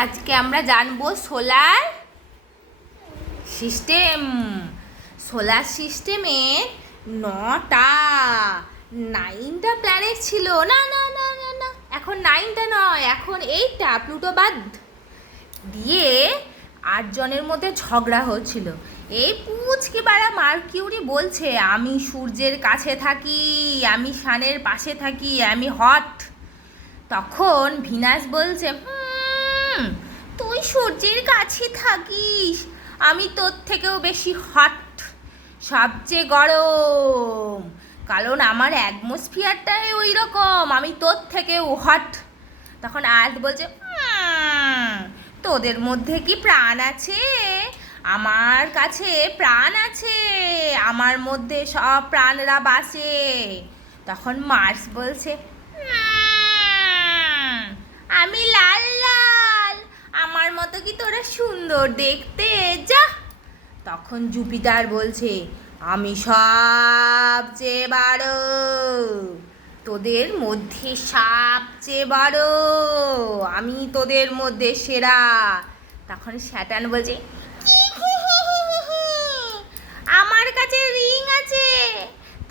আজকে আমরা জানবো সোলার সিস্টেম। সোলার সিস্টেমে 9টা প্ল্যানেট ছিল। না না না না না, এখন 9টা নয়, এখন 8টা। প্লুটো বাদ দিয়ে 8জনের মধ্যে ঝগড়া হচ্ছিল। এই পুচকে বাড়া মার্কিউরি বলছে, আমি সূর্যের কাছে থাকি, আমি সানের পাশে থাকি, আমি হট। তখন ভিনাস বলছে, তুই সূর্যের কাছে থাকিস, আমি তোর থেকেও বেশি হট, সবচেয়ে গরম, কারণ আমার অ্যাটমসফিয়ারটাই ওই রকম, আমি তোর থেকেও হট। তখন আর্থ বলছে, তোদের মধ্যে কি প্রাণ আছে? আমার কাছে প্রাণ আছে, আমার মধ্যে সব প্রাণরা বাঁচে। তখন মার্স বলছে, আমি লাল লাল, আমার মতো কি তোরা সুন্দর দেখতে? যা। তখন জুপিটার বলছে, আমি সবচেয়ে বড়, তোদের মধ্যে সবচেয়ে বড়, আমি তোদের মধ্যে সেরা। তখন স্যাটার্ন বলছে, আমার কাছে রিং আছে,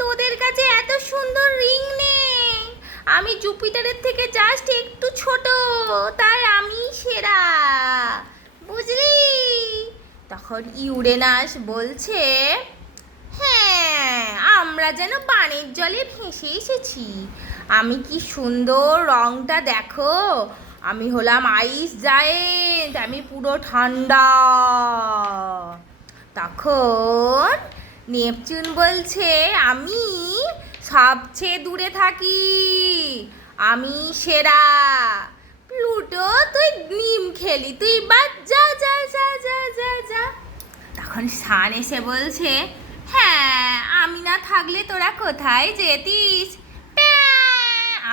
তোদের কাছে এত সুন্দর রিং নেই, আমি জুপিটারের থেকে জাস্ট একটু ছোট, তাই আমি সেরা, বুঝলি? তখন ইউরেনাস বলছে, হ্যাঁ, আমরা যেন পানির জলে ভেসে এসেছি, আমি কি সুন্দর, রংটা দেখো, আমি হলাম আইস জায়েন্ট, আমি পুরো ঠান্ডা। তখন নেপচুন বলছে, আমি সবচেয়ে দূরে থাকি, আমি সেরা। প্লুটো, তুই নিম খেলি, তুই বাদ, যা যা যা যা যা যা। তখন সান এসে বলছে, হ্যাঁ, আমি না থাকলে তোরা কোথায় যেতিস?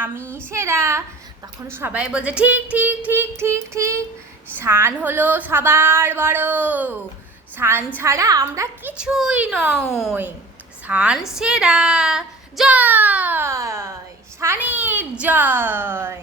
আমি সেরা। তখন সবাই বলছে, ঠিক ঠিক ঠিক ঠিক ঠিক, সান হলো সবার বড়, সান ছাড়া আমরা কিছুই নই, সান সেরা। জয়, সানের জয়।